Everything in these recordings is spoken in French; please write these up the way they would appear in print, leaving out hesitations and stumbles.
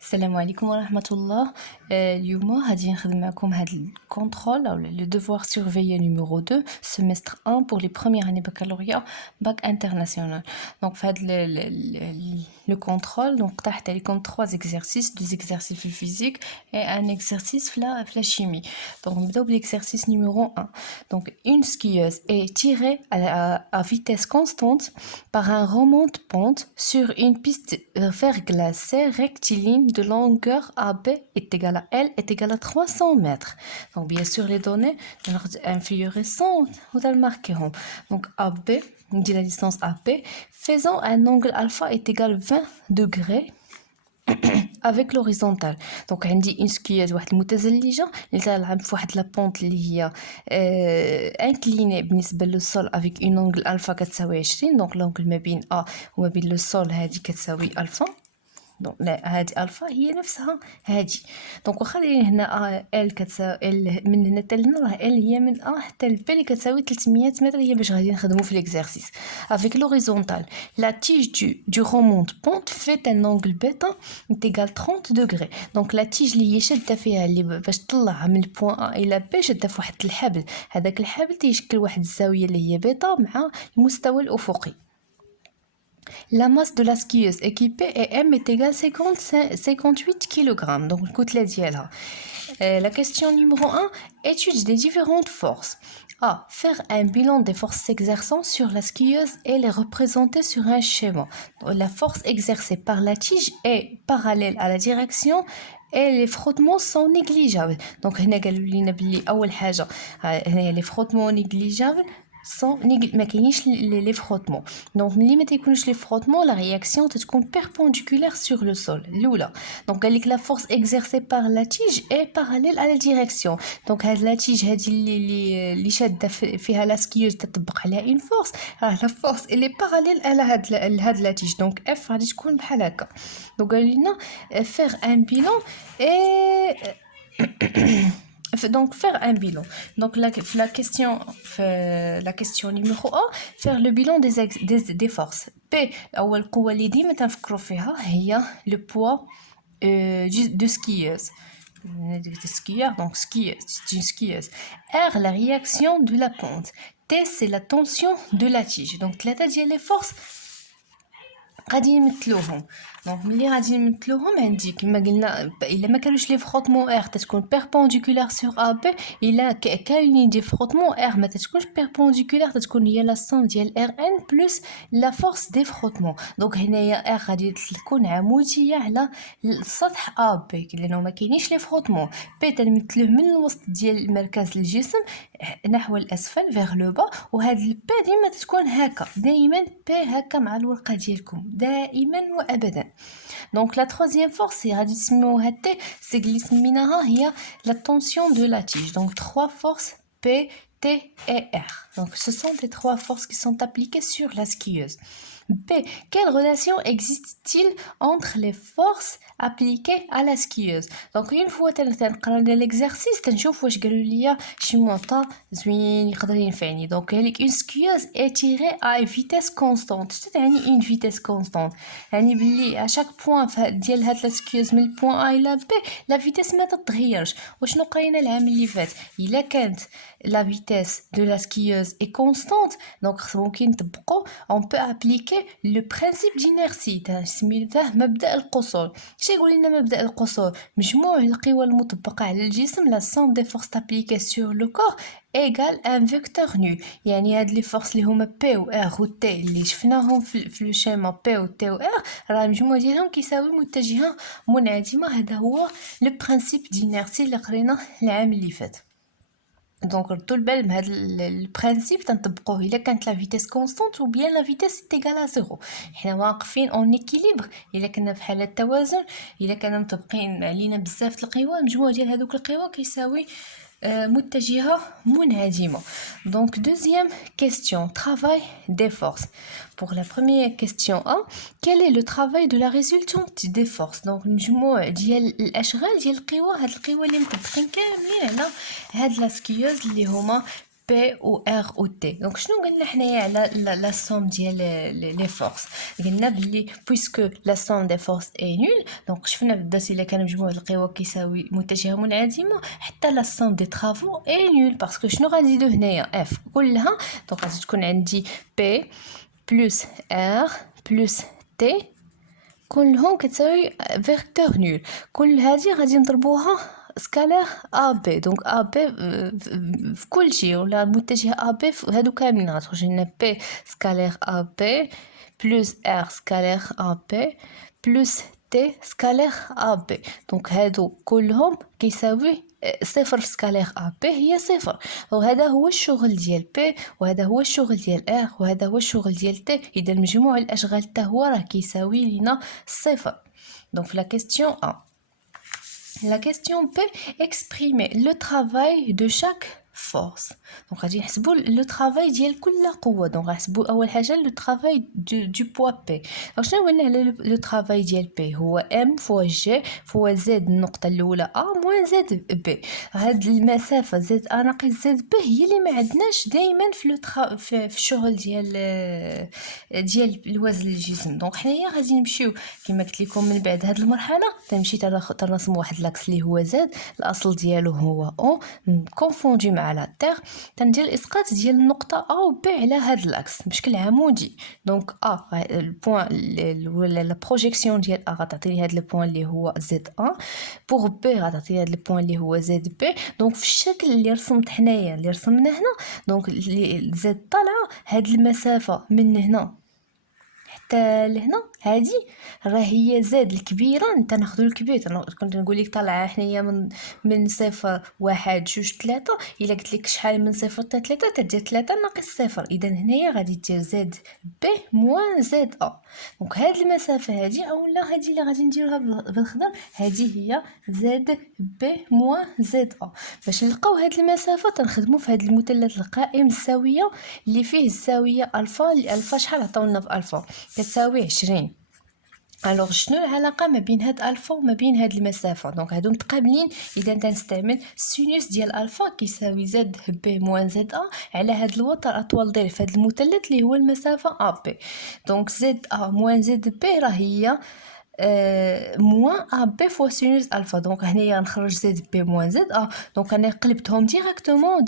السلام عليكم ورحمة الله. اليوم غادي نخدم معكم هاد الكونترول او لو devoir surveillé numéro 2 semestre 1 pour les premières années baccalauréat bac international. Donc في هاد le contrôle donc تحت عليكم 3 exercices, 2 exercices في physique et un exercice في la chimie. Donc نبداو بالexercice numéro 1. Donc une skieuse est tirée à vitesse constante par un remonte-pente sur une piste verglacée rectiligne de longueur AB est égale à L est égale à 300 mètres. Donc bien sûr les données inférieures 100 vous allez marquer. Donc AB, on dit la distance AP, faisant un angle alpha est égal à 20 degrés avec l'horizontale. Donc عندي une skieuse واحد المتزلجه اللي تلعب في واحد لا بونط اللي هي انكليني بالنسبه للسول avec une angle alpha كتساوي 20. donc l'angle ما بين A وما بين لو سول هذه كتساوي الفا. دونك هادي الفا هي نفسها هادي. دونك واخا هنا ال كتساوي ال من هنا حتى لهنا راه ال هي من ا حتى ل بي اللي كتساوي 300 متر هي باش غادي نخدمو في ليكزارسيس. avec l'horizontale la tige du remonte-pente fait un angle bêta égal 30 degrés. donc la tige اللي هي شاده فيها اللي باش تطلعها من البوان ا الى بي شاده في واحد الحبل. هذاك الحبل تيشكل واحد الزاويه اللي هي بيتا مع المستوى الافقي. La masse de la skieuse équipée est M est égale à 58 kg. Donc, الكتلة ديالها. La question numéro 1. Étude des différentes forces. A. Faire un bilan des forces s'exerçant sur la skieuse et les représenter sur un schéma. Donc, la force exercée par la tige est parallèle à la direction et les frottements sont négligeables. Donc, هنا قالوا لنا بلي أول حاجة les frottements négligeables ما كاينيش لي فروتمون. دونك ملي ما تيكونش لي فروتمون لا رياكسيون تتكون بيربونديكولير سور لو سول الاولى. دونك قال لك لا فورس اكزيرسي بار لا تيج اي باراليل على ديريكسيون. دونك هاد لا تيج هادي اللي شاده فيها لا سكيوز تطبق عليها اون فورس راه لا فورس اللي باراليل على هاد لا تيج. دونك اف غادي تكون بحال هكا. دونك قال لنا فير ان بيلون اي donc faire un bilan. Donc la question numéro 1, faire le bilan des forces. P أول قوة اللي ديما تنفكروا فيها هي le poids de skieuse. De skieur, donc skieuse, c'est une skieuse. R, la réaction de la pente. T, c'est la tension de la tige. Donc ثلاثة ديال les forces غادي نمثلوهم. دونك ملي غادي نمثلوهم عندي كما قلنا الا ما كانوش لي فروتمون ار تتكون بيربونديكولير سور ا بي. الا كاينين دي فروتمون ار ما تتكونش بيربونديكولير تتكون هي لا سوم ديال ار ان بلس لا فورس دي فروتمون. دونك هنايا ار غادي تكون عموديه على السطح ا بي لانه ما كاينينش لي فروتمون. بي تنمثلوه من الوسط ديال مركز الجسم نحو الاسفل فيغ لو با. وهاد البي ديما تتكون هكا دائما بي هكا مع الورقه ديالكم دائما وابدا. Donc la troisième force c'est la tension de la tige. Donc trois forces P, T et R. Donc ce sont les trois forces qui sont appliquées sur la skieuse. B. Quelle relation existe-t-il entre les forces appliquées à la skieuse? Donc une fois تنقرا l'exercice تنشوف واش قالوا لي شي معطى زوين يقدر ينفعني. donc une skieuse est tirée à une vitesse constante. شنو تعني une vitesse constante؟ يعني بلي à chaque point ديال هاد لا skieuse من البوان A الى B la vitesse ما تتغيرش. وشنو قرينا العام اللي فات الا كانت la vitesse de la skieuse est constante donc ممكن نطبقوا on peut appliquer le principe d'inertie سميتاه مبدأ القصور. اش يقول لنا مبدأ القصور؟ مجموع القوى المطبقة على الجسم la somme des forces appliquées sur le corps égale un vecteur nu. يعني هاد لي فورس اللي هما بي و ار و تي اللي شفناهم في لو شيما بي و تي و ار راه المجموع ديالهم كيساوي متجهة منعدمة. هذا هو لو برينسيپ دينيرسي اللي قريناه العام اللي فات. دونك ردوا البال بهذا البرينسيپ تنطبقوه الا كانت لا فيتيس كونستانت و بيان لا فيتيس ايغال ا زيرو. حنا واقفين اون ايكيليبر الا كنا في حاله توازن. الا كنا مطبقين علينا بزاف القوى المجموع ديال هذوك القوى كيساوي متجهة منعدمة. Donc deuxième question, travail des forces. Pour la première question A, quel est le travail de la résultante des forces? Donc المجموع ديال الاشغال ديال القوى. هاد القوى اللي مطبقين كاملين على هاد لا سكيوز اللي هما P و R و T. دونك شنو قلنا حنايا على لا سوم ديال لي فورس؟ قلنا بلي بويسكو لا سوم دي فورس اي نول، دونك شفنا بالذات الا كان مجموع القوى كيساوي متجهه منعدمه، حتى لا سوم دي طرافو اي نول، باسكو شنو غنزيدو هنايا اف كلها، دونك غادي تكون عندي P بلس R بلس T كلهم كتساوي فيكتور نول. كل هذه غادي نضربوها سكالير ا بي، دونك ا بي في كل شيء ولا متجه ا بي هادو كاملين غتخرج لنا بي سكالير ا بي بلس ار سكالير ا بي بلس تي سكالير ا بي، دونك هادو كلهم كيساوي صفر في سكالير ا بي هي صفر، وهذا هو الشغل ديال بي وهذا هو الشغل ديال ار وهذا هو الشغل ديال تي. اذا مجموع الاشغال حتى هو راه كيساوي لنا صفر. دونك لا كيستيون ا. La question P, exprimer le travail de chaque force. Donc غادي نحسبوا le travail ديال كل قوة. donc غنحسبوا أول حاجة le travail du poids P. donc شنو قلنا على le travail ديال P؟ هو M فوا G فوا Z النقطة الأولى A moins Z B. هاد المسافة Z A ناقص Z B هي اللي ما عندناش دايما في الشغل ديال الوزن الجسم. donc حنايا غادي نمشيو كما قلت لكم من بعد هاد المرحلة تنمشي تنرسم واحد لاكس اللي هو Z، الأصل ديالو هو O كونفوندي مع لا تيغ، تندير الاسقاط ديال النقطه ا و بي على هاد الاكس بشكل عمودي. دونك ا البوين ولا لا بروجيكسيون ديال ا غتعطيني هاد البوين اللي هو زد ا، بور بي غتعطيني هاد البوين اللي هو زد بي. دونك في الشكل اللي رسمت حنايا اللي رسمنا هنا، دونك زد طالعه هاد المسافه من هنا حتى لهنا هادي راه هي زاد الكبيره. انت ناخذ الكبير، كنت نقول لك طالعه حنايا من صفر واحد جوج ثلاثة، الا قلت لك شحال من صفر حتى ثلاثة تدير ثلاثة ناقص صفر، اذا هنايا غادي دير زد بي موان زد ا. دونك هاد المسافه هادي اولا هادي اللي غادي نديروها بالخضر هادي هي زد بي موان زد ا. باش نلقاو هاد المسافه تنخدموا في هاد المثلث القائم الزاويه اللي فيه الزاويه الفا. الفا شحال عطاونا في الفا؟ كتساوي 20. الوغ شنو العلاقه ما بين هاد الفا وما بين هاد المسافه؟ دونك هادو متقابلين، اذا تنستعمل سينوس ديال الفا كيساوي زد بي موان زد ا على هاد الوتر اطول ضلع في هاد المثلث اللي هو المسافه ا بي. دونك زد ا موان زد بي راه هي موان ا بي فوا سينوس الفا. دونك هنايا نخرج زد بي موان زد ا، دونك انا قلبتهم ديريكتومون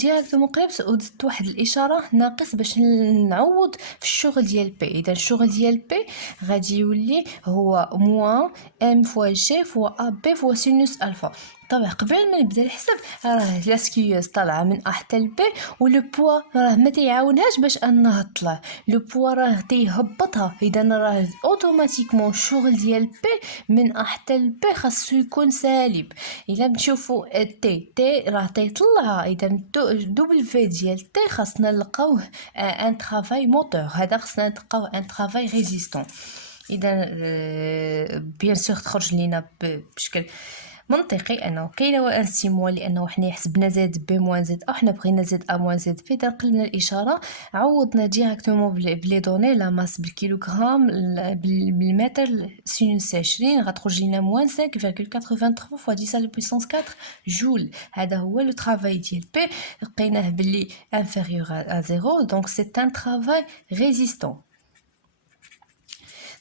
قلبت ودزت واحد الاشاره ناقص باش نعوض في الشغل ديال بي. اذا الشغل ديال بي غادي يولي هو موان ام فوا جي فوا ا بي فوا سينوس الفا. طبعا قبل ما نبدا الحساب راه لا سكيوز طالعه من ا حتى ل بي، ولو بوا راه ما تيعاونهاش باش انها تطلع، لو بوا راه تيهبطها. اذا راه اوتوماتيكمون الشغل ديال بي من ا حتى ل بي خاصو يكون سالب. الا نشوفوا تي راه تيطلعها، اذا دوبل في ديال تي خاصنا نلقاوه ان ترافاي موتور، هذا خاصنا نلقاوه ان ترافاي ريزيستون. اذا بيان سور تخرج لينا بشكل منطقي انه كاينه ان سيموال، لانه حنا حسبنا زد بي موان زد او حنا بغينا زد ا موان زد بي، قلبنا الاشاره عوضنا ديريكتومون بلي دوني لا ماس بالكيلوغرام بالمتر سينوس 20 غتخرج لنا موان 5.83 فوا 10 لبويسونس 4 جول. هذا هو لو ترافاي ديال بي، لقيناه بلي انفيريور ا 0، دونك سي ان ترافاي ريزيستون.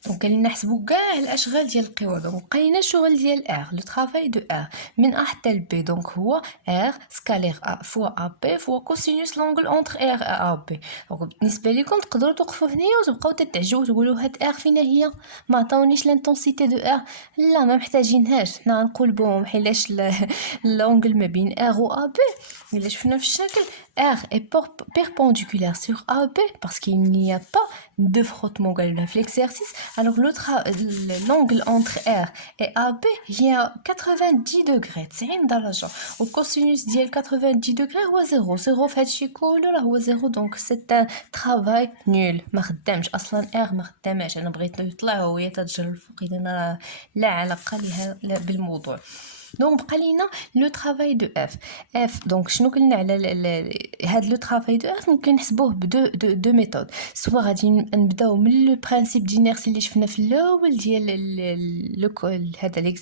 دونك نحسبوا كاع الاشغال ديال القوى. دونك لقينا الشغل ديال ار لو طرافاي دو ار من ا حتى ل بي، دونك هو ار سكالير ا فوا ا بي فوا كوسينوس لونغل اونتر ار ا بي. دونك بالنسبه لكم تقدروا توقفوا هنايا وتبقاو تتعجبوا تقولوا هاد ار فينا هي، ما عطاونيش لانتونسيتي دو ار. لا ما محتاجينهاش، حنا غنقولبوهم حيلاش لونغل ما بين ار و ا بي الا شفنا في الشكل R est perpendiculaire sur AB parce qu'il n'y a pas de frottement galvaire في l'exercice. Alors l'angle entre R et AB هي 90 degrés 90 درجة، والكوسينوس ديال 90 degrés هو 0 في هادشي كله راه هو 0. دونك سي ان ترافاي نول، ما خدامش اصلا R ما خداماش. انا بغيت يطلع وهي تتجر الفوق، اذا راه لا علاقة لها بالموضوع. دونك بقى لينا لو طرافاي دو اف. دونك شنو قلنا على هاد لو طرافاي دو اف؟ ممكن نحسبوه دو ميثود. سوا غادي نبداو من لو برينسيپ دينيرسي اللي شفنا في الاول ديال لو هذا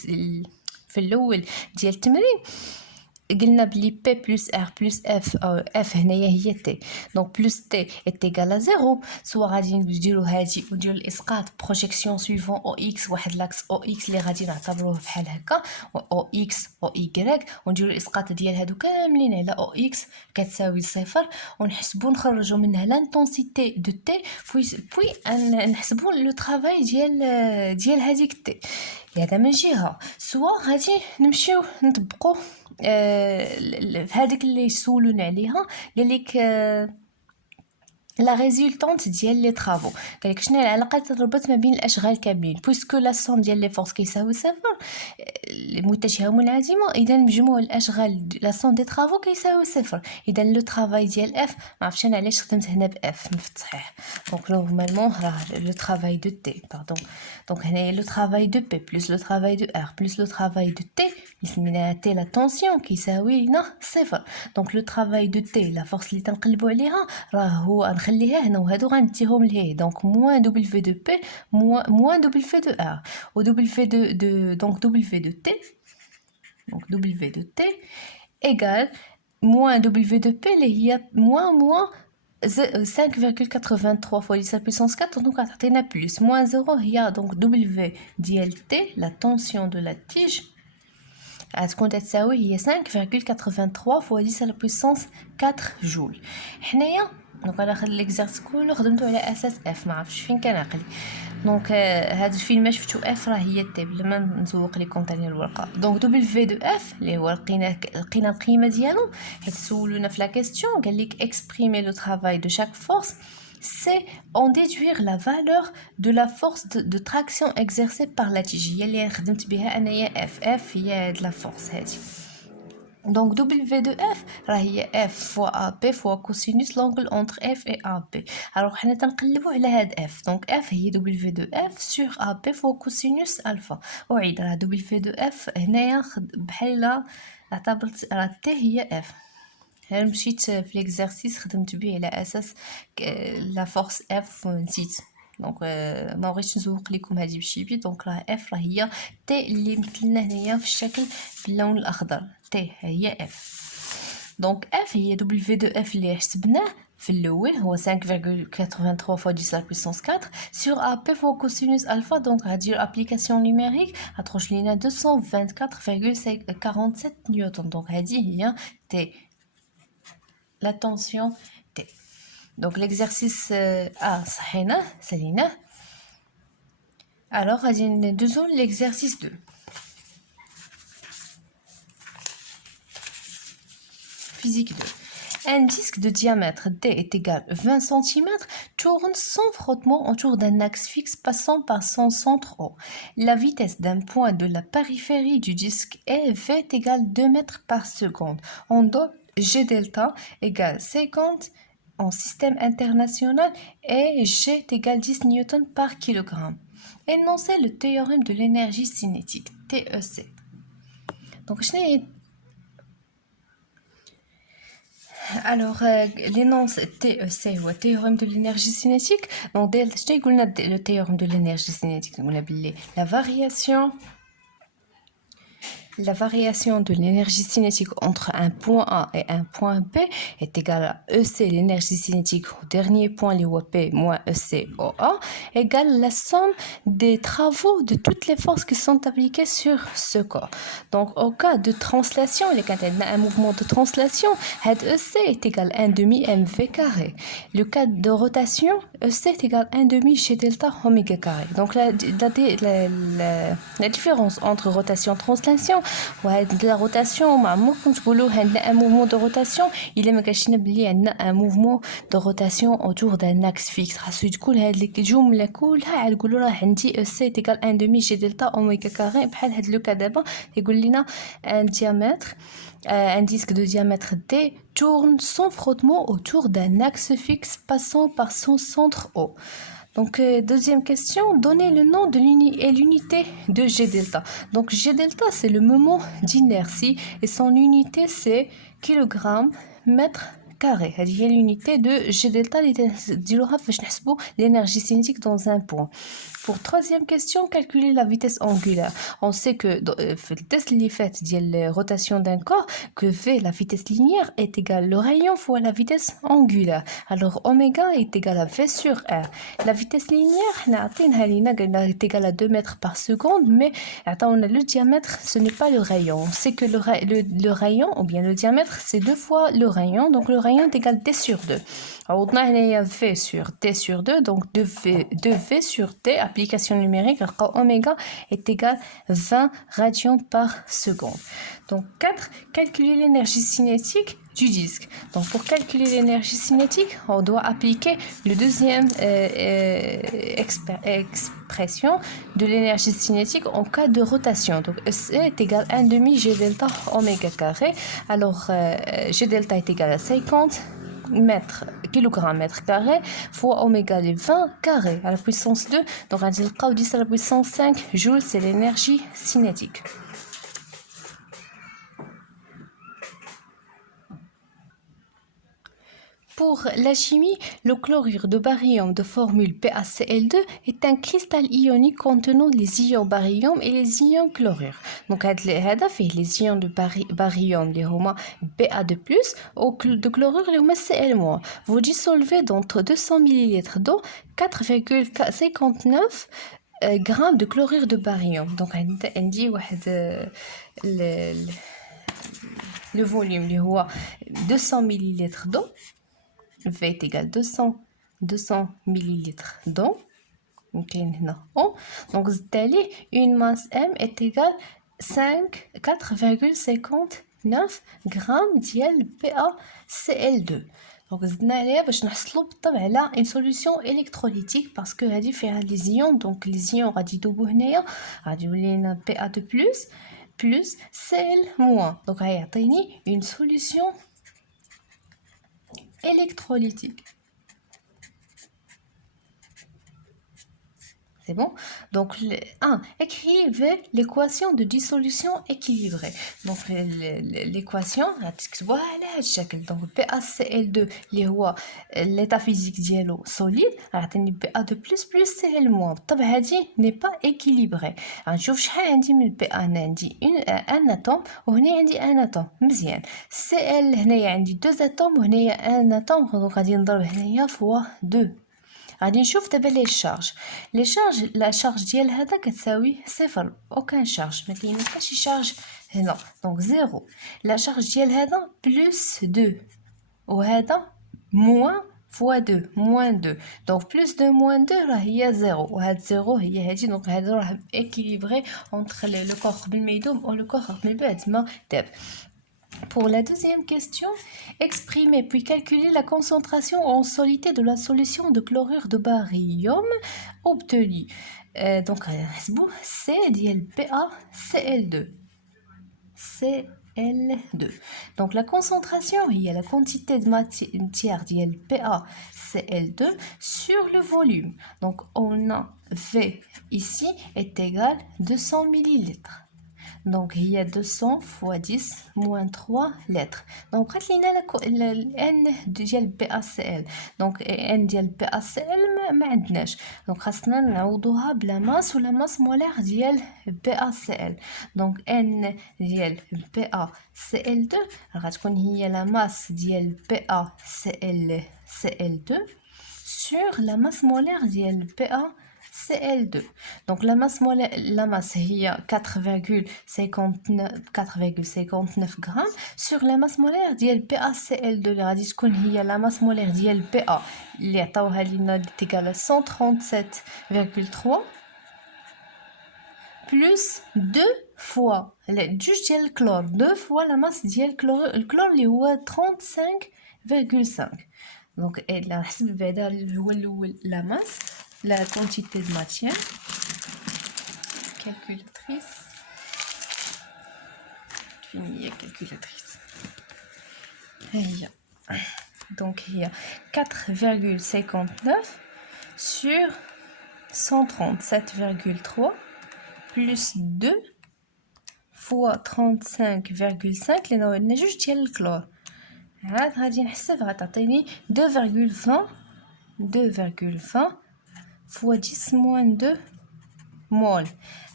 في الاول ديال التمرين، قلنا بلي P plus R plus F F هنايا هي T donc plus T est égal à 0 سوا غادي نديرو هادي ونديرو الاسقاط بروجيكسيون سويفون او اكس واحد لاكس او اكس اللي غادي نعتبروه بحال هكا او اكس او y ونديرو الاسقاط ديال هادو كاملين على او اكس كتساوي صفر ونحسبو نخرجو منها لانتونسيتي دو تي بوي نحسبو لو طرافاي ديال هذيك تي هذا من جهه سوا غادي نمشيو نطبقو هذيك اللي سولونا عليها قال لك لا ريزولطونت ديال لي طرافو قال لك شنو العلاقه تربط ما بين الاشغال كاملين بويسكو لا سوم ديال لي فورس كيساوي صفر المتجهه منعدمه اذا مجموع الاشغال لا سوم دي طرافو كيساوي صفر اذا لو طرافاي ديال اف ما عرفتش انا علاش خدمت هنا باف في التصحيح دونك نورمالمون راه لو طرافاي دو تي باردون دونك هنايا لو طرافاي دو بي بلس لو طرافاي دو ار بلس لو طرافاي دو تي اللي سميناها تي لا طونسيون كيساوي لنا صفر دونك لو طرافاي دو تي لا فورس اللي تنقلبوا عليها راه هو نخليها هنا وهادو غنديهم لهي دونك موان دبل في دو بي موان دبل في دو ار و دبل في دونك دبل في دو تي دونك دبل في دو تي égal moins W de P اللي هي moins 5,83 fois 10 à la puissance 4 donc تعطينا plus moins 0 هي donc W ديال T la tension de la tige غتكون تساوي هي 5,83 fois 10 à la puissance 4 جول حنايا دونك انا خد ليكزارس كله خدمته على اساس اف ما عرفتش فين كان عقلي دونك هذا الفيلم ما شفتو اف راه هي تي بلا ما نسوق لكم ثاني الورقه دونك دوبل في دو اف اللي هو لقينا القيمه ديالو حيت سولونا في لا كيسيون قال لك اكسبريمي لو طرافاي دو شاك فورس c'est en déduire la valeur de la force de traction exercée par la tige هي اللي خدمت بها انايا اف هي هاد لا فورس هادي Donc W de F هي F fois AB fois cosinus l'angle entre F et AB. Alors حنا تنقلبوا على هاد F. Donc F هي W de F sur AB fois cosinus alpha. وعيد راه W de F هنايا بحال اعتبرت راه T هي F. انا مشيت في ليكزارسيس خدمت به على اساس لا فورس F ونسيت. دونك ما بغيتش نزوق لكم هذه بشي بي دونك راه اف راه هي تي اللي مثلنا هنايا في الشكل باللون الاخضر تي هي اف دونك اف هي دبليو دو اف اللي حسبناه في الاول هو 5,83 fois 10 à la puissance 4 sur AP fois cosinus alpha donc غادير ابليكاسيون نيميريك غتخرج لينا 224,47 نيوتن دونك هذه هي تي la tension T. Donc l'exercice A, صحينا ساليناه. Alors غادي ندوزو l'exercice 2. Physique 2. Un disque de diamètre D est égal à 20 cm tourne sans frottement autour d'un axe fixe passant par son centre O. La vitesse d'un point de la périphérie du disque est V est égal à 2 mètres par seconde. On donne G delta égale 50 en système international et G est égal à 10 newtons par kilogramme. Énoncez le théorème de l'énergie cinétique, TEC. Donc, alors, l'énonce TEC ou théorème de l'énergie cinétique. Donc, le théorème de l'énergie cinétique, la variation de l'énergie cinétique entre un point A et un point B est égale à EC, l'énergie cinétique au dernier point, les P moins EC au A, égale la somme des travaux de toutes les forces qui sont appliquées sur ce corps. Donc, au cas de translation, quand il y a un mouvement de translation, EC est égal à 1 demi mv carré. Le cas de rotation, EC est égal à 1 demi G delta oméga carré. Donc, la différence entre rotation et translation, la rotation, un mouvement de rotation, il est un mouvement de rotation autour d'un axe fixe. C'est égal à 1 demi G delta oméga carré. Le cas d'abord, un diamètre, un disque de diamètre D tourne sans frottement autour d'un axe fixe passant par son centre O. Donc, deuxième question, donnez le nom de l'unité de G delta. Donc, G delta, c'est le moment d'inertie et son unité, c'est kilogramme mètre carré. C'est l'unité de G delta, l'énergie cinétique dans un point. Pour troisième question, calculer la vitesse angulaire. On sait que dans le test اللي فات ديال rotation d'un corps, que V, la vitesse linéaire, est égale le rayon fois la vitesse angulaire. Alors oméga est égal à V sur R. La vitesse linéaire, est égale à 2 mètres par seconde, mais attends, le diamètre, ce n'est pas le rayon. On sait que le rayon, ou bien le diamètre, c'est 2 fois le rayon, donc le rayon est égal à D sur 2. Alors, on a V sur T sur 2, donc 2V sur T, application numérique, oméga est égal à 20 radians par seconde. Donc 4, calculer l'énergie cinétique du disque. Donc pour calculer l'énergie cinétique, on doit appliquer le deuxième expression de l'énergie cinétique en cas de rotation. Donc E est égal à 1 demi G delta oméga carré. Alors G delta est égal à 50 kilogramme mètre carré fois oméga les 20 carré à la puissance 2. Donc on dit le 10 à la puissance 5 joules, c'est l'énergie cinétique. Pour la chimie, le chlorure de baryum de formule PaCl2 est un cristal ionique contenant les ions baryum et les ions chlorure. Donc, les ions de baryum, les homa Ba2+, ou de chlorure, les homa Cl-. Vous dissolvez dans 200 ml d'eau 4,59 grammes de chlorure de baryum. Donc, on dit le volume, les 200 ml d'eau. V est égal à 200 ml d'eau. Donc, une masse M est égale à 4,59 grammes de PaCl2. Donc, une solution électrolytique parce que les ions, donc les ions Pa2 plus Cl-. Donc, une solution électrolytique. C'est bon? Donc, 1. Écrivez l'équation de dissolution équilibrée. Donc, l'équation, donc PaCl2, l'état physique dialo solide, Pa2 plus Cl-. طبعا هذه n'est pas équilibrée. نشوف شحال عندي من PA. أنا عندي un atome وهنا عندي un atome. مزيان. Cl هنايا عندي 2 atomes وهنايا un atome. donc غادي نضرب هنايا fois 2. غادي نشوف دابا لي شارج. لا شارج ديال هذا كتساوي صفر، اوكان شارج، ما كاين حتى شي شارج هنا، دونك زيرو. لا شارج ديال هذا بلس 2 وهذا موان فوا 2 موان 2، دونك بلس 2 موان 2 راه هي زيرو، وهاد زيرو هي هادي. دونك هادو راه équilibré entre le corps قبل ما يدوب و le corps قبل بعد ما داب. Pour la deuxième question, exprimer puis calculer la concentration en solidité de la solution de chlorure de baryum obtenue. Donc, C dièle PaCl2. Cl2. Donc, la concentration, il y a la quantité de matière dièle PaCl2 sur le volume. Donc, on a V ici est égal à 200 millilitres. Donc, il y a 200 fois 10 moins 3 lettres. Donc, N ديال PaCl. Donc, N ديال PaCl ما عندناش. Donc, خاصنا نعوضوها بلا ماس ولا ماس مولار ديال PaCl. Donc, N ديال PaCl2 غتكون هي la masse ديال PaCl2 sur la masse molaire ديال PaCl2. Donc la masse هي 4,59 grammes sur la masse molaire ديال PaCl2 اللي غادي تكون هي la masse molaire ديال PA اللي عطاوها لينا égale à 137,3 plus 2 fois جوج ديال الكلور، 2 fois la masse ديال الكلور اللي هو 35,5. Donc لا نحسب بعدا هو الاول la masse, la quantité de matière. Calculatrice. Finie calculatrice. Donc il y a 4,59 sur 137,3 plus 2 fois 35,5 لأنه عندنا جوج ديال الكلور. عاد غادي نحسب غتعطيني 2,20 fois 10 moins 2 مول.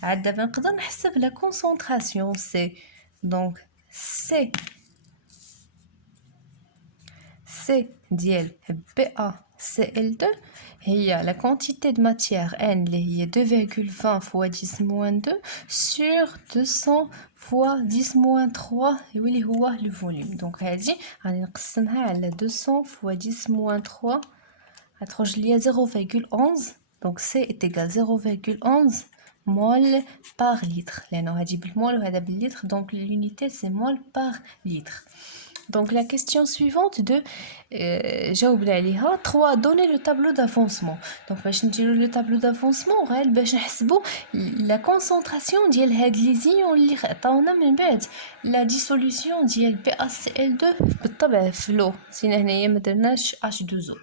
عاد دابا نقدر نحسب لا كونسونطراسيون سي. دونك سي ديال BaCl2 هي la quantité de matière N اللي هي 2,20 fois 10 moins 2 sur 200 fois 10 moins 3 اللي هو le volume. دونك هذه غادي نقسمها على 200 fois 10 moins 3 غتخرج ليا 0,11. دونك C est égal 0,11 mol par litre لأنه هذه بالمول وهذا بالlitre. donc l'unité c'est mol par litre. Donc la question suivante de جاوبنا عليها 3 donner le tableau d'avancement. donc باش نديرو le tableau d'avancement غير باش نحسبوا la concentration ديال هاد لي زيون اللي عطاونا من بعد la dissolution ديال BaCl2 بالطبع في لو سينا هنايا ما درناش H2O.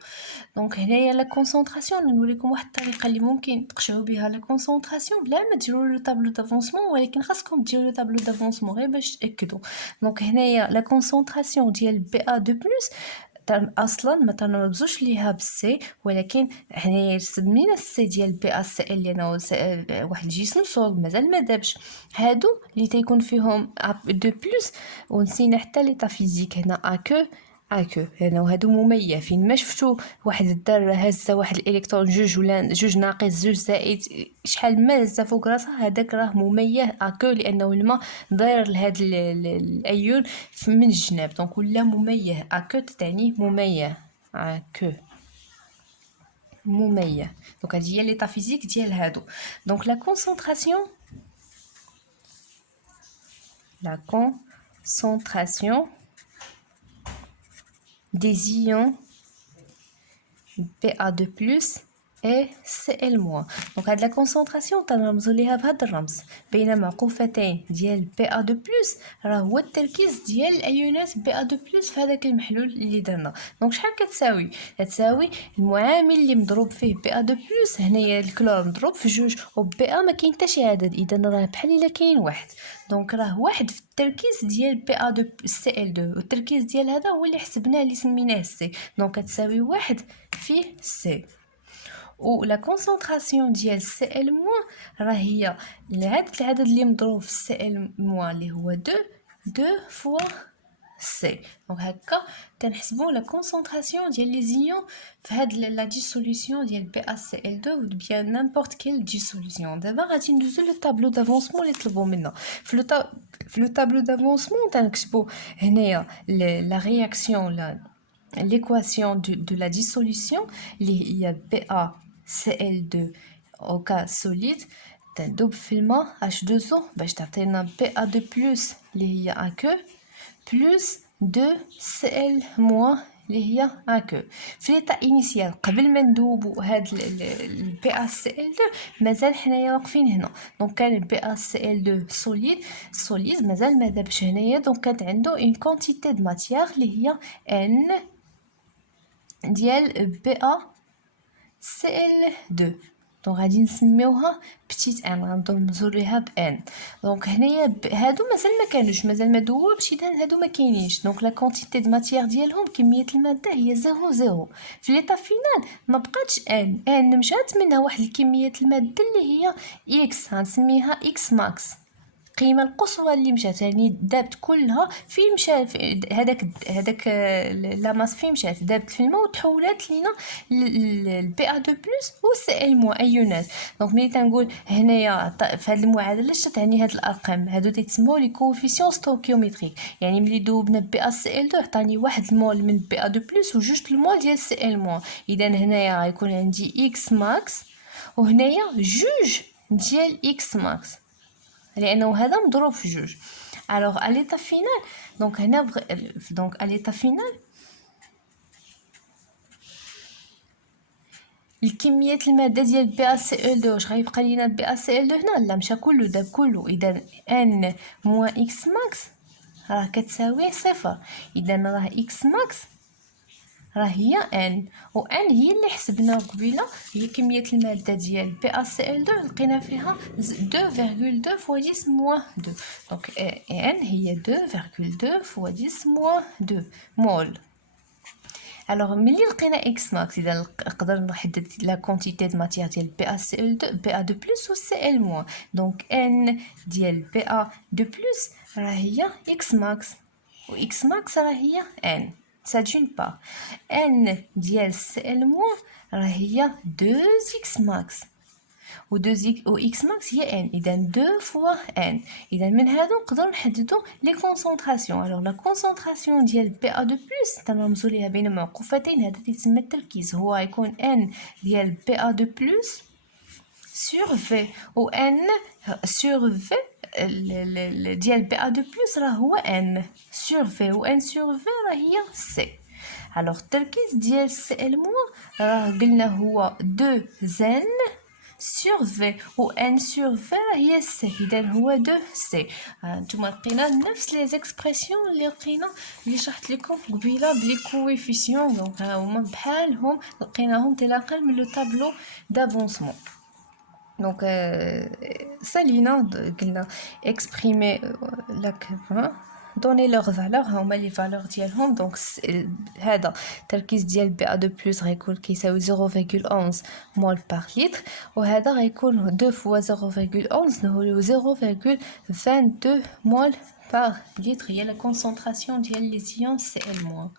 دونك هنايا لا كونسونطراسيون نوريكم واحد الطريقه اللي ممكن تقشعوا بها لا كونسونطراسيون بلا ما ديروا لو طابلو دافونسمون ولكن خاصكم ديروا لو طابلو دافونسمون غير باش تاكدوا. دونك هنايا لا كونسونطراسيون ديال BA2+ اصلا ما تنرمزوش ليها بالسي ولكن هنايا سمينا السي ديال BaCl لانه واحد الجسم صلب مازال ما دابش. هادو اللي تيكون فيهم A2+ ونسينا حتى ليطا فيزيك هنا اكو لانه هادو مميز. فين ما شفتوا واحد الذره هازه واحد الالكترون جوج ولا جوج ناقص جوج زائد شحال ما هزه فوق راسها هذاك راه مميز اكو لانه الماء داير لهاد الايون من الجناب. دونك ولا مميز اكو تعني مميز اكو مميز. دونك هذه هي ليطا فيزيك ديال هادو. دونك لا كونسونطراسيون des ions BA2+ et Cl-. donc هاد لا كونسونطراسيون تنرمزو ليها بهاد الرمز بين معقوفتين ديال BA2+ راه هو التركيز ديال الايونات BA2+ في هذاك المحلول اللي درنا. دونك شحال كتساوي المعامل اللي مضروب فيه BA2+ هنايا الكلور مضروب في جوج و BA ما كاين حتى شي عدد اذا راه بحال الا كاين واحد. دونك راه واحد في التركيز ديال BaCl2 والتركيز ديال هذا هو اللي حسبناه اللي سميناه سي. دونك كتساوي واحد في سي. و لا كونسونطراسيون ديال Cl- راه هي هاد العدد اللي مضروب في Cl- اللي هو 2 فوا سي. دونك هكا تنحسبوا لا كونسونطراسيون ديال لي زيون في هاد لا ديسوليسيون ديال BaCl2 و بيان نيمبورط كيل ديسوليسيون. دابا غادي ندوزو لو طابلو دافونسمون اللي طلبوا منا. في لو طابلو دافونسمون تنكتبوا هنايا لا رياكسيون l'équation de la dissolution اللي هي BaCl2 au cas solide تندوب في الماء H2O باش تعطينا BA2+ اللي هي AQ plus 2Cl- اللي هي AQ. في ليطا انيسيال قبل ما ندوبو هاد BaCl2 مازال حنايا واقفين هنا. دونك كان BaCl2 solide مازال ما دابش هنايا. دونك كانت عنده une quantité de matière اللي هي N ديال BaCl2. دونك غادي نسميوها بتيت ان غنرمزو ليها بان. دونك هنايا هادو مازال ما كانوش مازال ما دوبش اذا هادو ما كاينينش. دونك لا كونتيتي دو ماتيير ديالهم كميه الماده هي 0 في ليطا فينال ما بقاتش ان مشات منها واحد الكميه الماده اللي هي اكس غنسميها اكس ماكس القيمه القصوى اللي مشات يعني دابت كلها فين مشى هذاك لا ماس فين مشات دابت في الماء وتحولات لينا الBa2+ و Cl- ايونات. دونك ملي تنقول هنايا في هذه المعادله اش تعني هاد الارقام هادو تيتسموا لي كوفيسيون ستوكيومتريك. يعني ملي دوبنا BaCl2 عطاني واحد المول من Ba2+ و جوج المول ديال Cl-. اذا هنايا غيكون عندي x ماكس وهنايا جوج ديال x ماكس لانه هذا مضروب في جوج. الوغ ا ليطا فينال دونك هنا دونك ا ليطا فينال الكميه الماده ديال BaCl2 واش غيبقى لينا BaCl2 هنا؟ لا مشى كله داب كله. اذا n moins x ماكس راه كتساوي صفر. اذا راه x ماكس راه هي n و n هي اللي حسبنا قبيله هي كميه الماده ديال BaCl2 لقينا فيها 2,2 fois 10 moins 2. دونك n هي 2,2 fois 10 moins 2 مول. Alors, ملي لقينا X max, إذا نقدر نحدد la quantité de matière ديال BaCl2, BA2+ و Cl-. Donc, N ديال BA2+ راه هي X max. و X max راه هي N. Ça d'une part. N ديال Cl- راه هي 2X max. و 2 و X max هي N. إذا 2 fois N. إذا من هادو نقدروا نحددوا لي كونسونطراسيون. alors la concentration ديال BA2+ تنرمزوا ليها بين معقوفتين، هذا تيسمى التركيز، هو غيكون N ديال BA2+ sur V، و N sur V ديال BA2+ راه هو N sur V، و N sur V راه هي C. alors التركيز ديال Cl- راه قلنا هو 2N sur V، و N sur V هي C، إذا هو 2C. نتوما لقينا نفس لي زيكسبرسيون اللي لقينا اللي شرحت لكم قبيله بلي كويفيسيون. دونك ها هما بحالهم لقيناهم تلاقل من لو طابلو دافونسمون. دونك سالينا قلنا اكسبريمي لك دوني لوغ فالور، هما لي فالور ديالهم. دونك هذا التركيز ديال BA2+ غيكون كيساوي 0.11 مول بار لتر، وهذا غيكون 2 فوا 0.11 نقولو 0.22 مول بار لتر، هي لا كونسونطراسيون ديال لي زيون Cl-.